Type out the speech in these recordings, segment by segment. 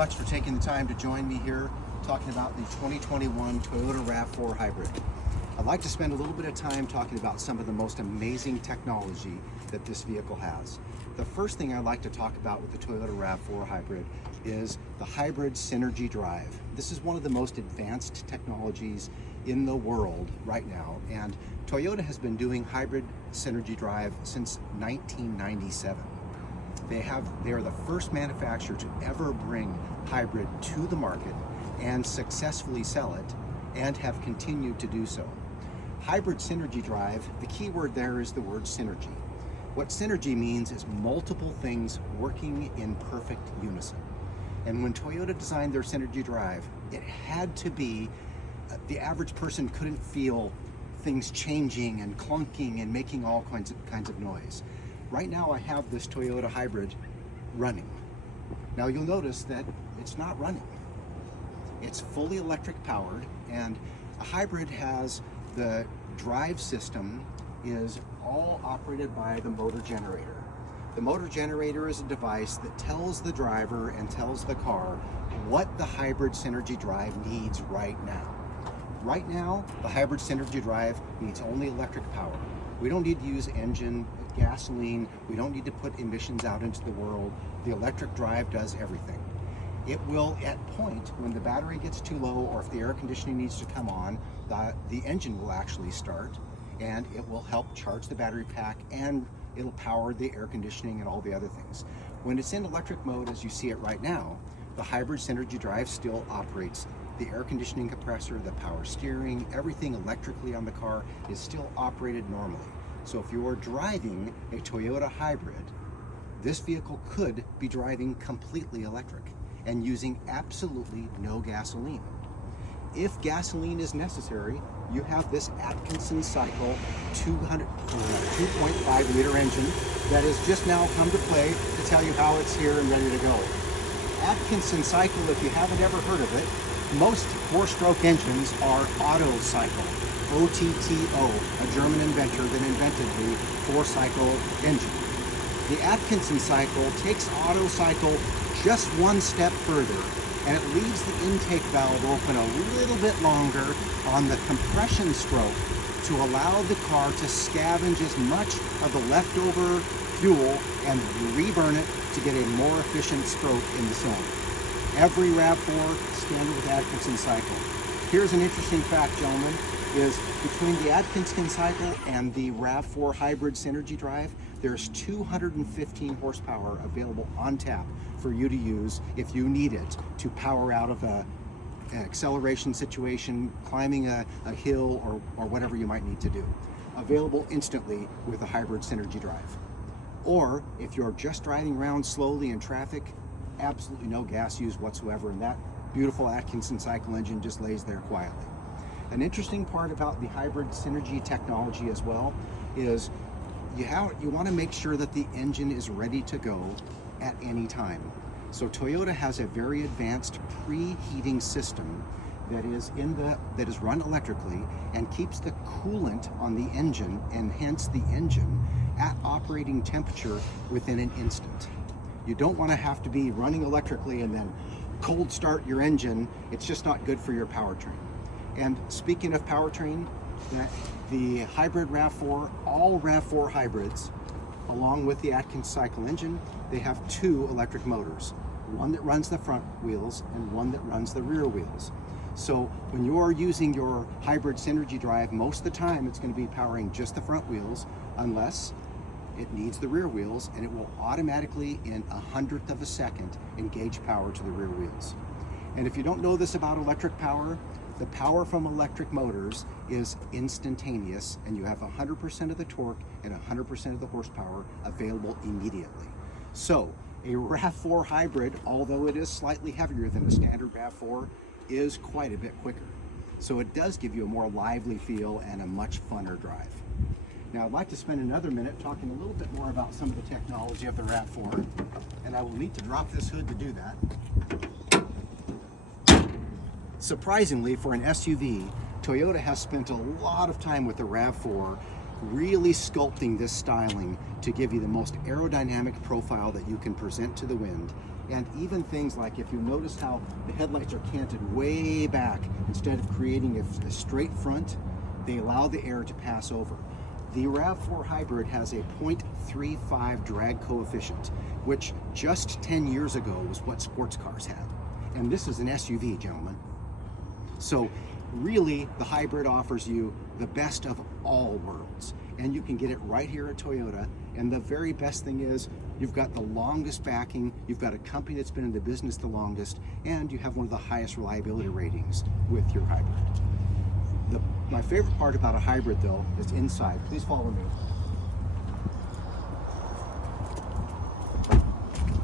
much for taking the time to join me here talking about the 2021 Toyota RAV4 Hybrid. I'd like to spend a little bit of time talking about some of the most amazing technology that this vehicle has. The first thing I'd like to talk about with the Toyota RAV4 Hybrid is the Hybrid Synergy Drive. This is one of the most advanced technologies in the world right now, and Toyota has been doing Hybrid Synergy Drive since 1997. They are the first manufacturer to ever bring hybrid to the market and successfully sell it, and have continued to do so. Hybrid Synergy Drive, the key word there is the word synergy. What synergy means is multiple things working in perfect unison. And when Toyota designed their Synergy Drive, it had to be, the average person couldn't feel things changing and clunking and making all kinds of noise. Right now I have this Toyota Hybrid running. Now you'll notice that it's not running. It's fully electric powered, and a hybrid has the drive system is all operated by the motor generator. The motor generator is a device that tells the driver and tells the car what the Hybrid Synergy Drive needs right now. Right now, the Hybrid Synergy Drive needs only electric power. We don't need to use engine, gasoline. We don't need to put emissions out into the world. The electric drive does everything. It will, at point when the battery gets too low or if the air conditioning needs to come on, the engine will actually start, and it will help charge the battery pack, and it'll power the air conditioning and all the other things. When it's in electric mode, as you see it right now, the Hybrid Synergy Drive still operates. The air conditioning compressor, the power steering, everything electrically on the car is still operated normally. So if you're driving a Toyota Hybrid, this vehicle could be driving completely electric and using absolutely no gasoline. If gasoline is necessary, you have this Atkinson Cycle 2.5 liter engine that has just now come to play to tell you how it's here and ready to go. Atkinson Cycle, if you haven't ever heard of it, most four-stroke engines are Otto Cycle, OTTO, a German inventor that invented the four-cycle engine. The Atkinson Cycle takes Otto Cycle just one step further, and it leaves the intake valve open a little bit longer on the compression stroke to allow the car to scavenge as much of the leftover fuel and reburn it to get a more efficient stroke in the cylinder. Every RAV4 standard with Atkinson Cycle. Here's an interesting fact, gentlemen, is between the Atkinson Cycle and the RAV4 Hybrid Synergy Drive, there's 215 horsepower available on tap for you to use if you need it to power out of an acceleration situation, climbing a hill, or whatever you might need to do. Available instantly with the Hybrid Synergy Drive. Or if you're just driving around slowly in traffic, absolutely no gas used whatsoever, and that beautiful Atkinson Cycle engine just lays there quietly. An interesting part about the Hybrid Synergy technology as well is you want to make sure that the engine is ready to go at any time. So Toyota has a very advanced preheating system that is run electrically and keeps the coolant on the engine, and hence the engine, at operating temperature within an instant. You don't want to have to be running electrically and then cold start your engine. It's just not good for your powertrain. And speaking of powertrain, the Hybrid RAV4, all RAV4 hybrids, along with the Atkinson Cycle engine, they have two electric motors. One that runs the front wheels and one that runs the rear wheels. So when you're using your Hybrid Synergy Drive, most of the time it's going to be powering just the front wheels, unless it needs the rear wheels, and it will automatically, in 1/100th of a second, engage power to the rear wheels. And if you don't know this about electric power, the power from electric motors is instantaneous, and you have 100% of the torque and 100% of the horsepower available immediately. So a RAV4 Hybrid, although it is slightly heavier than a standard RAV4, is quite a bit quicker. So it does give you a more lively feel and a much funner drive. Now I'd like to spend another minute talking a little bit more about some of the technology of the RAV4, and I will need to drop this hood to do that. Surprisingly, for an SUV, Toyota has spent a lot of time with the RAV4 really sculpting this styling to give you the most aerodynamic profile that you can present to the wind, And even things like, if you notice how the headlights are canted way back, instead of creating a straight front, they allow the air to pass over. The RAV4 Hybrid has a 0.35 drag coefficient, which just 10 years ago was what sports cars had. And this is an SUV, gentlemen. So really, the hybrid offers you the best of all worlds. And you can get it right here at Toyota. And the very best thing is, you've got the longest backing, you've got a company that's been in the business the longest, and you have one of the highest reliability ratings with your hybrid. My favorite part about a hybrid, though, is inside. Please follow me.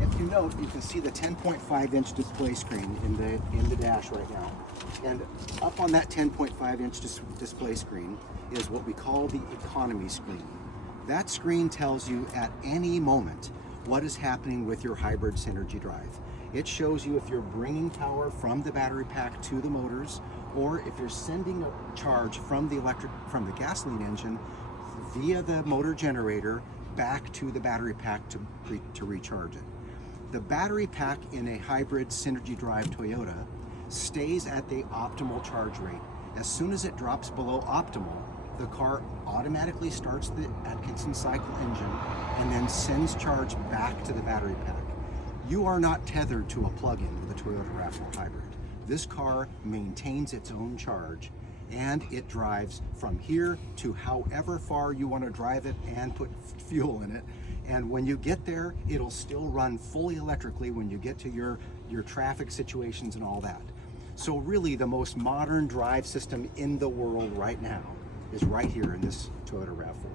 If you note, you can see the 10.5-inch display screen in the dash right now. And up on that 10.5-inch display screen is what we call the economy screen. That screen tells you at any moment what is happening with your hybrid Synergy drive. It shows you if you're bringing power from the battery pack to the motors, or if you're sending a charge from the gasoline engine via the motor generator back to the battery pack to recharge it. The battery pack in a hybrid Synergy drive Toyota stays at the optimal charge rate. As soon as it drops below optimal, the car automatically starts the Atkinson cycle engine and then sends charge back to the battery pack. You are not tethered to a plug-in with a Toyota RAV4 Hybrid. This car maintains its own charge, and it drives from here to however far you want to drive it and put fuel in it. And when you get there, it'll still run fully electrically when you get to your traffic situations and all that. So really, the most modern drive system in the world right now is right here in this Toyota RAV4.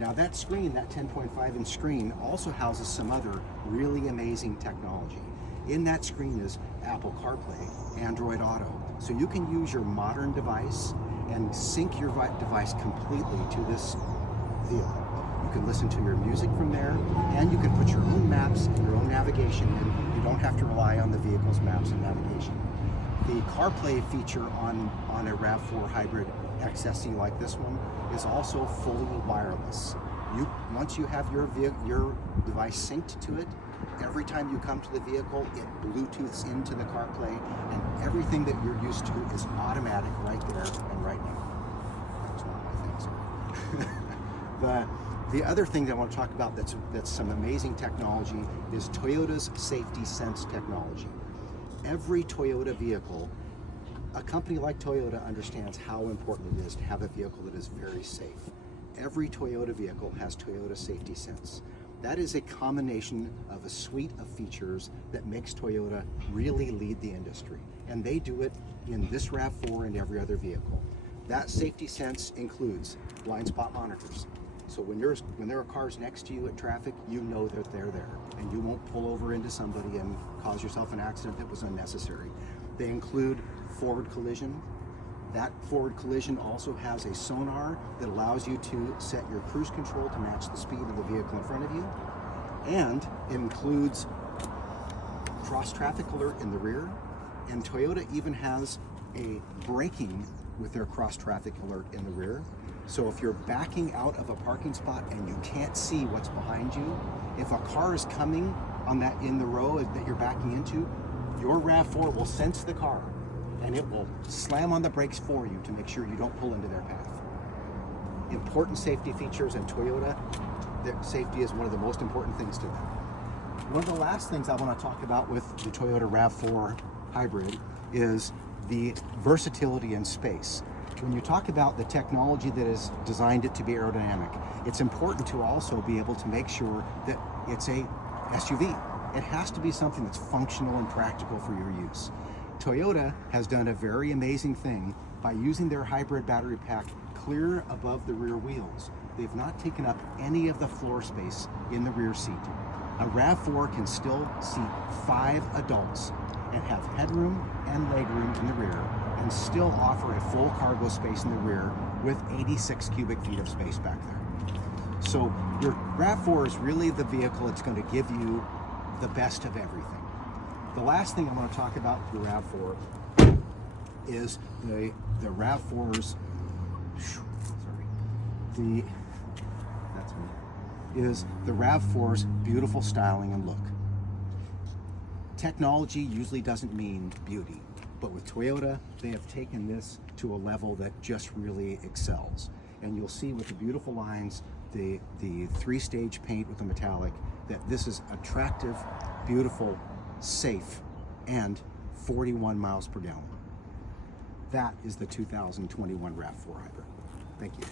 Now that screen, that 10.5-inch screen, also houses some other really amazing technology. In that screen is Apple CarPlay, Android Auto. So you can use your modern device and sync your device completely to this vehicle. You can listen to your music from there, and you can put your own maps and your own navigation in. You don't have to rely on the vehicle's maps and navigation. The CarPlay feature on a RAV4 Hybrid XSE like this one is also fully wireless. Once you have your device synced to it, every time you come to the vehicle, it Bluetooths into the CarPlay, and everything that you're used to is automatic right there and right now. That was one of my things. The other thing that I want to talk about that's some amazing technology is Toyota's Safety Sense technology. Every Toyota vehicle, a company like Toyota understands how important it is to have a vehicle that is very safe. Every Toyota vehicle has Toyota Safety Sense. That is a combination of a suite of features that makes Toyota really lead the industry. And they do it in this RAV4 and every other vehicle. That Safety Sense includes blind spot monitors. So when there are cars next to you at traffic, you know that they're there, and you won't pull over into somebody and cause yourself an accident that was unnecessary. They include forward collision. That forward collision also has a sonar that allows you to set your cruise control to match the speed of the vehicle in front of you. And it includes cross traffic alert in the rear. And Toyota even has a braking with their cross traffic alert in the rear. So if you're backing out of a parking spot and you can't see what's behind you, if a car is coming in the row that you're backing into, your RAV4 will sense the car and it will slam on the brakes for you to make sure you don't pull into their path. Important safety features in Toyota. Safety is one of the most important things to them. One of the last things I want to talk about with the Toyota RAV4 Hybrid is the versatility in space. When you talk about the technology that has designed it to be aerodynamic, it's important to also be able to make sure that it's a SUV. It has to be something that's functional and practical for your use. Toyota has done a very amazing thing by using their hybrid battery pack clear above the rear wheels. They've not taken up any of the floor space in the rear seat. A RAV4 can still seat 5 adults and have headroom and legroom in the rear, and still offer a full cargo space in the rear with 86 cubic feet of space back there. So your RAV4 is really the vehicle that's going to give you the best of everything. The last thing I want to talk about with the RAV4 is the RAV4's is the RAV4's beautiful styling and look. Technology usually doesn't mean beauty, but with Toyota, they have taken this to a level that just really excels. And you'll see with the beautiful lines, the three-stage paint with the metallic, that this is attractive, beautiful, safe, and 41 miles per gallon. That is the 2021 RAV4 Hybrid. Thank you.